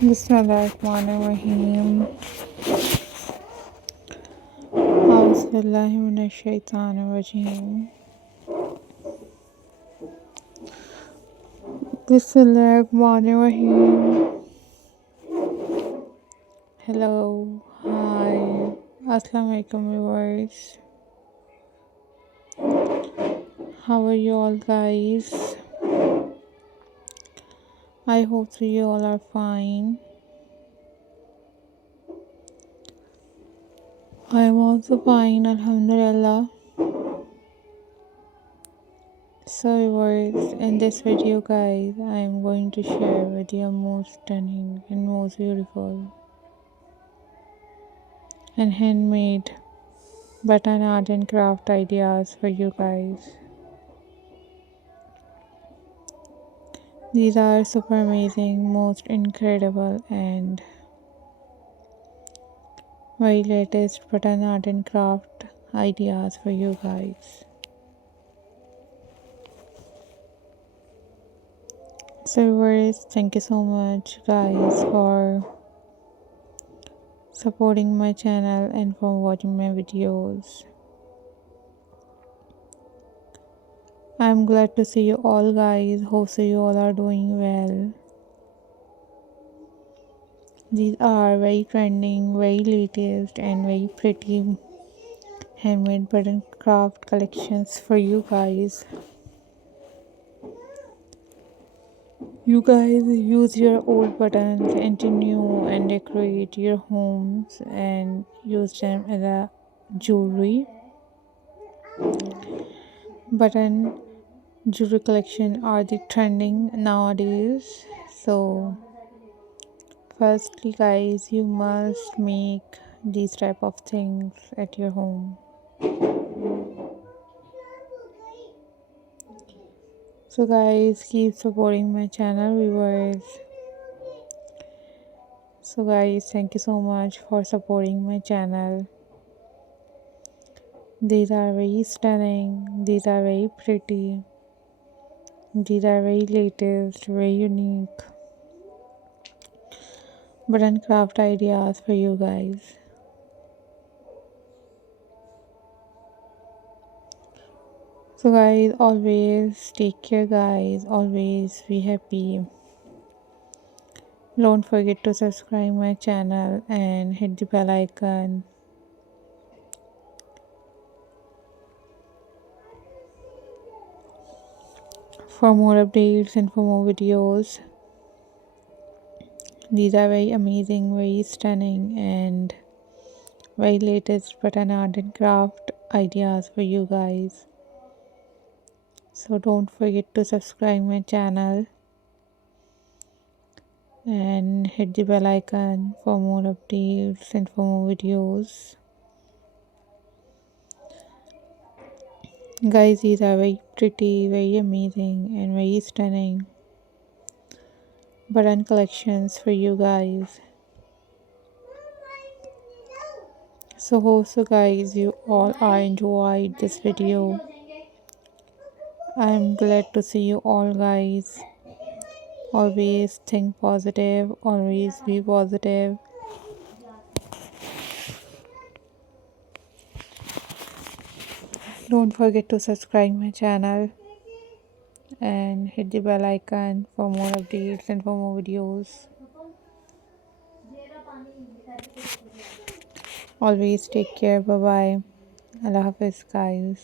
Bismillahirrahmanirrahim. Auzubillahi minash-shaytanir-rajim. Bismillahirrahmanirrahim. Hello, hi, Assalamu alaikum viewers. How are you all, guys? I hope you all are fine. I am also fine, Alhamdulillah. So viewers, in this video guys, I am going to share with you most stunning and most beautiful and handmade button art and craft ideas for you guys. These are super amazing, most incredible and very latest button art and craft ideas for you guys. So viewers, thank you so much guys for supporting my channel and for watching my videos. I'm glad to see you all guys. Hope so you all are doing well. These are very trending, very latest and very pretty handmade button craft collections for you guys. You guys use your old buttons and renew and decorate your homes and use them as a jewelry. Button jewelry collection are the trending nowadays. So firstly guys, you must make these type of things at your home. So guys, keep supporting my channel viewers. So guys, thank you so much for supporting my channel. These are very stunning, these are very pretty, these are very latest, very unique button craft ideas for you guys. So guys, always take care guys, always be happy. Don't forget to subscribe my channel and hit the bell icon for more updates and for more videos. These are very amazing, very stunning and very latest button art and craft ideas for you guys. So don't forget to subscribe my channel and hit the bell icon for more updates and for more videos. Guys, these are very pretty, very amazing and very stunning button collections for you guys. So hope so guys you all are enjoyed this video. I am glad to see you all guys. Always think positive, always be positive. Don't forget to subscribe my channel and hit the bell icon for more updates and for more videos. Always take care. Bye bye. Allah Hafiz guys.